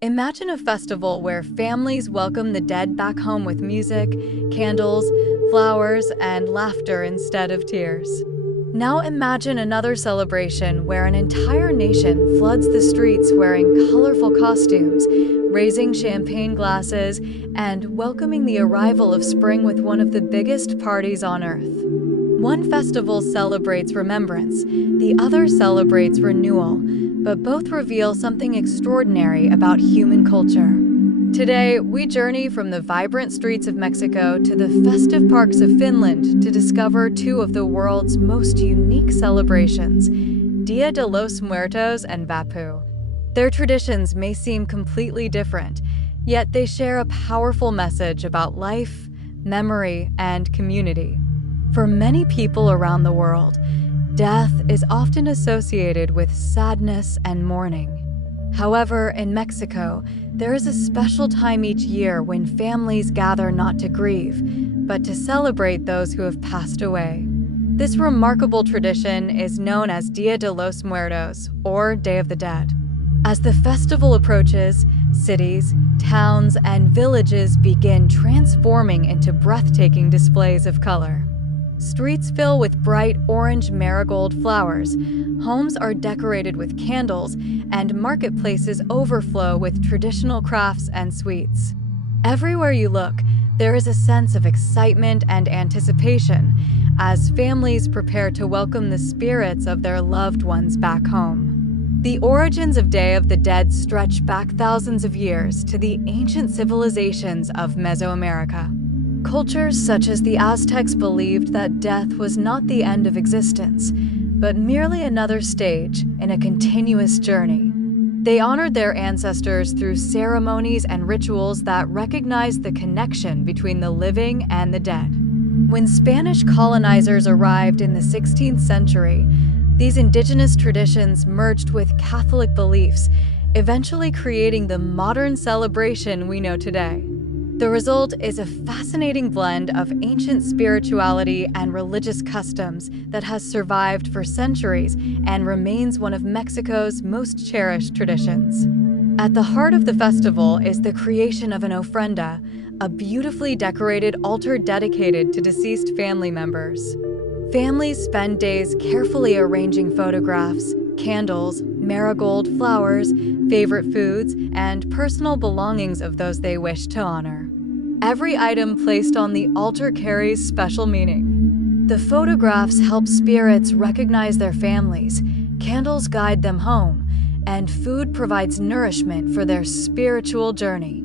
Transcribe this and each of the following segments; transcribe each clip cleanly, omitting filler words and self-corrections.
Imagine a festival where families welcome the dead back home with music, candles, flowers, and laughter instead of tears. Now imagine another celebration where an entire nation floods the streets wearing colorful costumes, raising champagne glasses, and welcoming the arrival of spring with one of the biggest parties on earth. One festival celebrates remembrance, the other celebrates renewal, but both reveal something extraordinary about human culture. Today, we journey from the vibrant streets of Mexico to the festive parks of Finland to discover two of the world's most unique celebrations, Dia de los Muertos and Vappu. Their traditions may seem completely different, yet they share a powerful message about life, memory, and community. For many people around the world, death is often associated with sadness and mourning. However, in Mexico, there is a special time each year when families gather not to grieve, but to celebrate those who have passed away. This remarkable tradition is known as Dia de los Muertos, or Day of the Dead. As the festival approaches, cities, towns, and villages begin transforming into breathtaking displays of color. Streets fill with bright orange marigold flowers, homes are decorated with candles, and marketplaces overflow with traditional crafts and sweets. Everywhere you look, there is a sense of excitement and anticipation as families prepare to welcome the spirits of their loved ones back home. The origins of Day of the Dead stretch back thousands of years to the ancient civilizations of Mesoamerica. Cultures such as the Aztecs believed that death was not the end of existence, but merely another stage in a continuous journey. They honored their ancestors through ceremonies and rituals that recognized the connection between the living and the dead. When Spanish colonizers arrived in the 16th century, these indigenous traditions merged with Catholic beliefs, eventually creating the modern celebration we know today. The result is a fascinating blend of ancient spirituality and religious customs that has survived for centuries and remains one of Mexico's most cherished traditions. At the heart of the festival is the creation of an ofrenda, a beautifully decorated altar dedicated to deceased family members. Families spend days carefully arranging photographs, candles, marigold flowers, favorite foods, and personal belongings of those they wish to honor. Every item placed on the altar carries special meaning. The photographs help spirits recognize their families, candles guide them home, and food provides nourishment for their spiritual journey.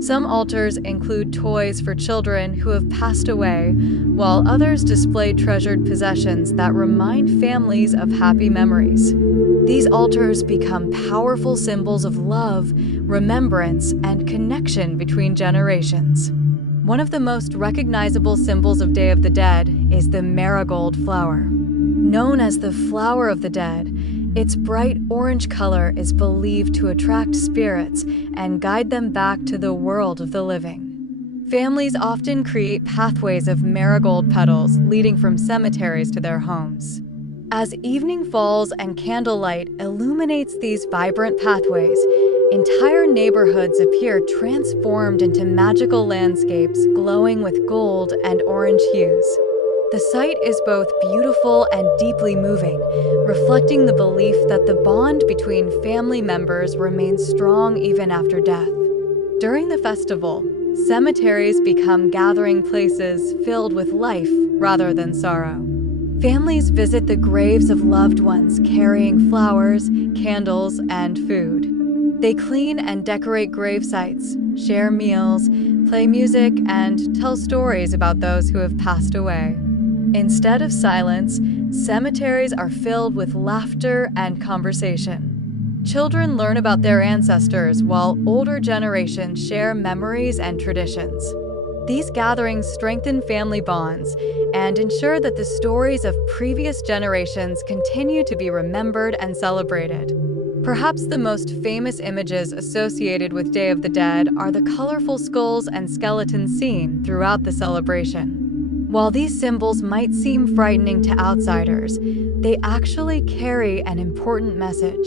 Some altars include toys for children who have passed away, while others display treasured possessions that remind families of happy memories. These altars become powerful symbols of love, remembrance, and connection between generations. One of the most recognizable symbols of Day of the Dead is the marigold flower. Known as the flower of the dead, its bright orange color is believed to attract spirits and guide them back to the world of the living. Families often create pathways of marigold petals leading from cemeteries to their homes. As evening falls and candlelight illuminates these vibrant pathways, entire neighborhoods appear transformed into magical landscapes glowing with gold and orange hues. The sight is both beautiful and deeply moving, reflecting the belief that the bond between family members remains strong even after death. During the festival, cemeteries become gathering places filled with life rather than sorrow. Families visit the graves of loved ones carrying flowers, candles, and food. They clean and decorate grave sites, share meals, play music, and tell stories about those who have passed away. Instead of silence, cemeteries are filled with laughter and conversation. Children learn about their ancestors while older generations share memories and traditions. These gatherings strengthen family bonds and ensure that the stories of previous generations continue to be remembered and celebrated. Perhaps the most famous images associated with Day of the Dead are the colorful skulls and skeletons seen throughout the celebration. While these symbols might seem frightening to outsiders, they actually carry an important message.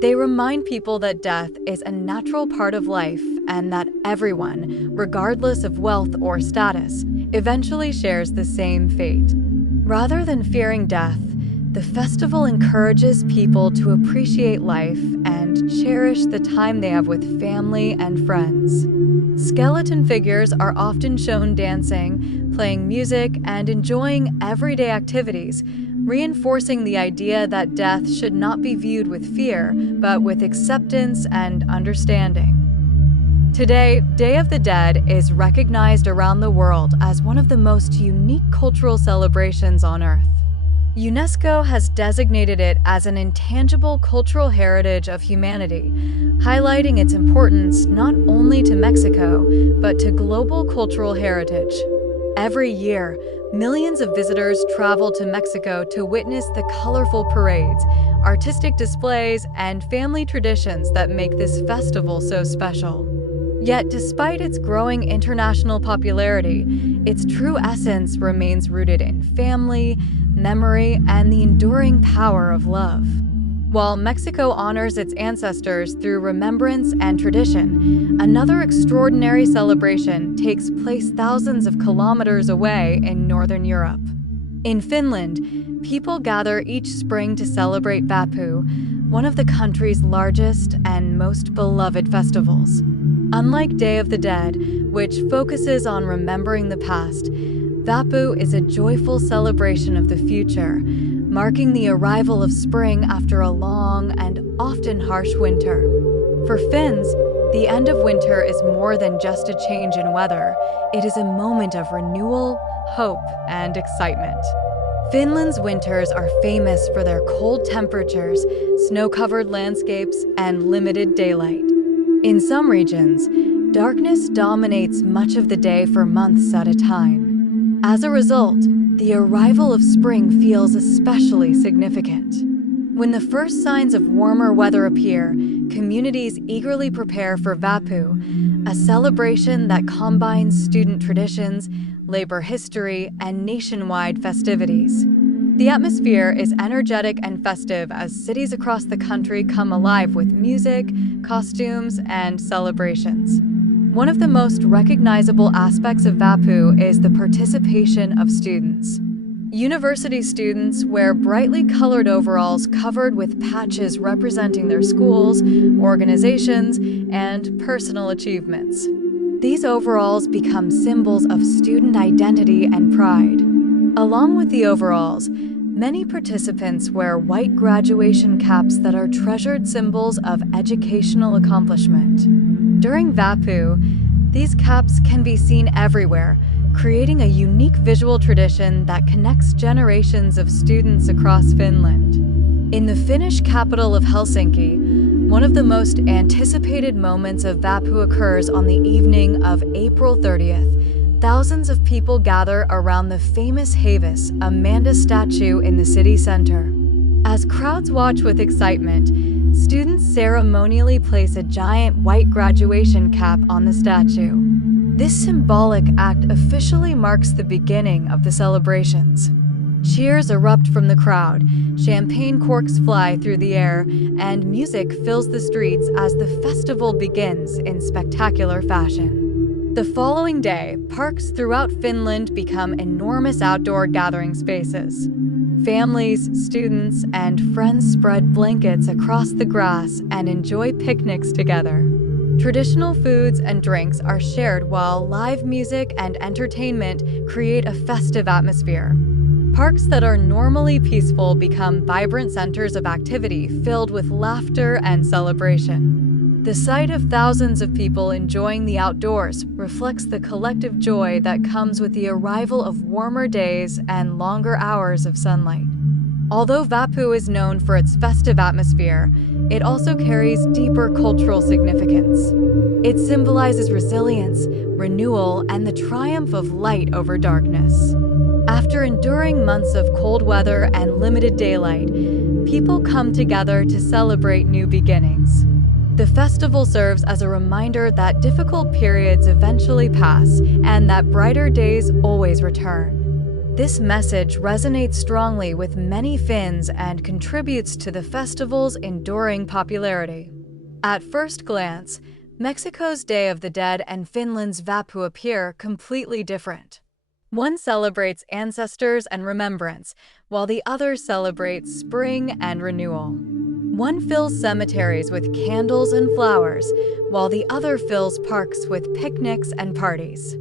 They remind people that death is a natural part of life and that everyone, regardless of wealth or status, eventually shares the same fate. Rather than fearing death, the festival encourages people to appreciate life and cherish the time they have with family and friends. Skeleton figures are often shown dancing, playing music, and enjoying everyday activities, reinforcing the idea that death should not be viewed with fear, but with acceptance and understanding. Today, Day of the Dead is recognized around the world as one of the most unique cultural celebrations on Earth. UNESCO has designated it as an intangible cultural heritage of humanity, highlighting its importance not only to Mexico, but to global cultural heritage. Every year, millions of visitors travel to Mexico to witness the colorful parades, artistic displays, and family traditions that make this festival so special. Yet, despite its growing international popularity, its true essence remains rooted in family, memory, and the enduring power of love. While Mexico honors its ancestors through remembrance and tradition, another extraordinary celebration takes place thousands of kilometers away in Northern Europe. In Finland, people gather each spring to celebrate Vappu, one of the country's largest and most beloved festivals. Unlike Day of the Dead, which focuses on remembering the past, Vappu is a joyful celebration of the future, marking the arrival of spring after a long and often harsh winter. For Finns, the end of winter is more than just a change in weather. It is a moment of renewal, hope, and excitement. Finland's winters are famous for their cold temperatures, snow-covered landscapes, and limited daylight. In some regions, darkness dominates much of the day for months at a time. As a result, the arrival of spring feels especially significant. When the first signs of warmer weather appear, communities eagerly prepare for Vappu, a celebration that combines student traditions, labor history, and nationwide festivities. The atmosphere is energetic and festive as cities across the country come alive with music, costumes, and celebrations. One of the most recognizable aspects of Vappu is the participation of students. University students wear brightly colored overalls covered with patches representing their schools, organizations, and personal achievements. These overalls become symbols of student identity and pride. Along with the overalls, many participants wear white graduation caps that are treasured symbols of educational accomplishment. During Vappu, these caps can be seen everywhere, creating a unique visual tradition that connects generations of students across Finland. In the Finnish capital of Helsinki, one of the most anticipated moments of Vappu occurs on the evening of April 30th. Thousands of people gather around the famous Havis, Amanda statue in the city center. As crowds watch with excitement, students ceremonially place a giant white graduation cap on the statue. This symbolic act officially marks the beginning of the celebrations. Cheers erupt from the crowd, champagne corks fly through the air, and music fills the streets as the festival begins in spectacular fashion. The following day, parks throughout Finland become enormous outdoor gathering spaces. Families, students, and friends spread blankets across the grass and enjoy picnics together. Traditional foods and drinks are shared while live music and entertainment create a festive atmosphere. Parks that are normally peaceful become vibrant centers of activity filled with laughter and celebration. The sight of thousands of people enjoying the outdoors reflects the collective joy that comes with the arrival of warmer days and longer hours of sunlight. Although Vappu is known for its festive atmosphere, it also carries deeper cultural significance. It symbolizes resilience, renewal, and the triumph of light over darkness. After enduring months of cold weather and limited daylight, people come together to celebrate new beginnings. The festival serves as a reminder that difficult periods eventually pass and that brighter days always return. This message resonates strongly with many Finns and contributes to the festival's enduring popularity. At first glance, Mexico's Day of the Dead and Finland's Vappu appear completely different. One celebrates ancestors and remembrance, while the other celebrates spring and renewal. One fills cemeteries with candles and flowers, while the other fills parks with picnics and parties.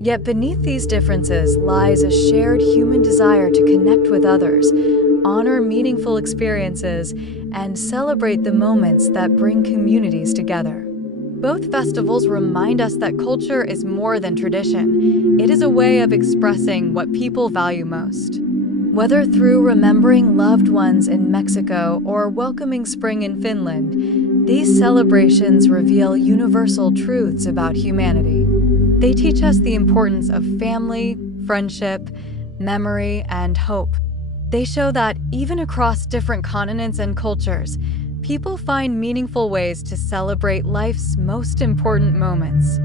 Yet beneath these differences lies a shared human desire to connect with others, honor meaningful experiences, and celebrate the moments that bring communities together. Both festivals remind us that culture is more than tradition. It is a way of expressing what people value most. Whether through remembering loved ones in Mexico or welcoming spring in Finland, these celebrations reveal universal truths about humanity. They teach us the importance of family, friendship, memory, and hope. They show that even across different continents and cultures, people find meaningful ways to celebrate life's most important moments.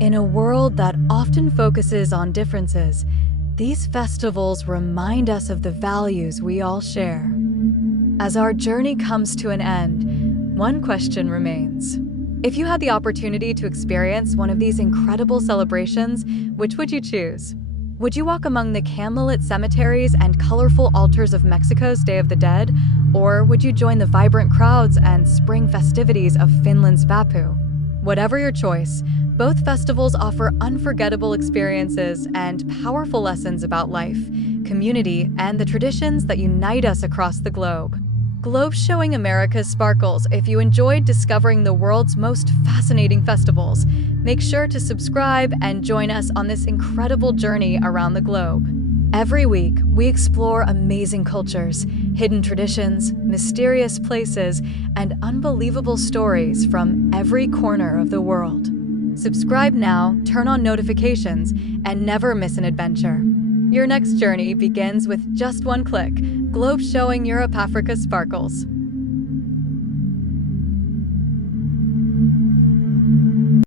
In a world that often focuses on differences, these festivals remind us of the values we all share. As our journey comes to an end, one question remains. If you had the opportunity to experience one of these incredible celebrations, which would you choose? Would you walk among the candlelit cemeteries and colorful altars of Mexico's Day of the Dead? Or would you join the vibrant crowds and spring festivities of Finland's Vappu? Whatever your choice, both festivals offer unforgettable experiences and powerful lessons about life, community, and the traditions that unite us across the globe. Globe showing America's sparkles. If you enjoyed discovering the world's most fascinating festivals, make sure to subscribe and join us on this incredible journey around the globe. Every week, we explore amazing cultures, hidden traditions, mysterious places, and unbelievable stories from every corner of the world. Subscribe now, turn on notifications, and never miss an adventure. Your next journey begins with just one click. Globe showing Europe Africa sparkles.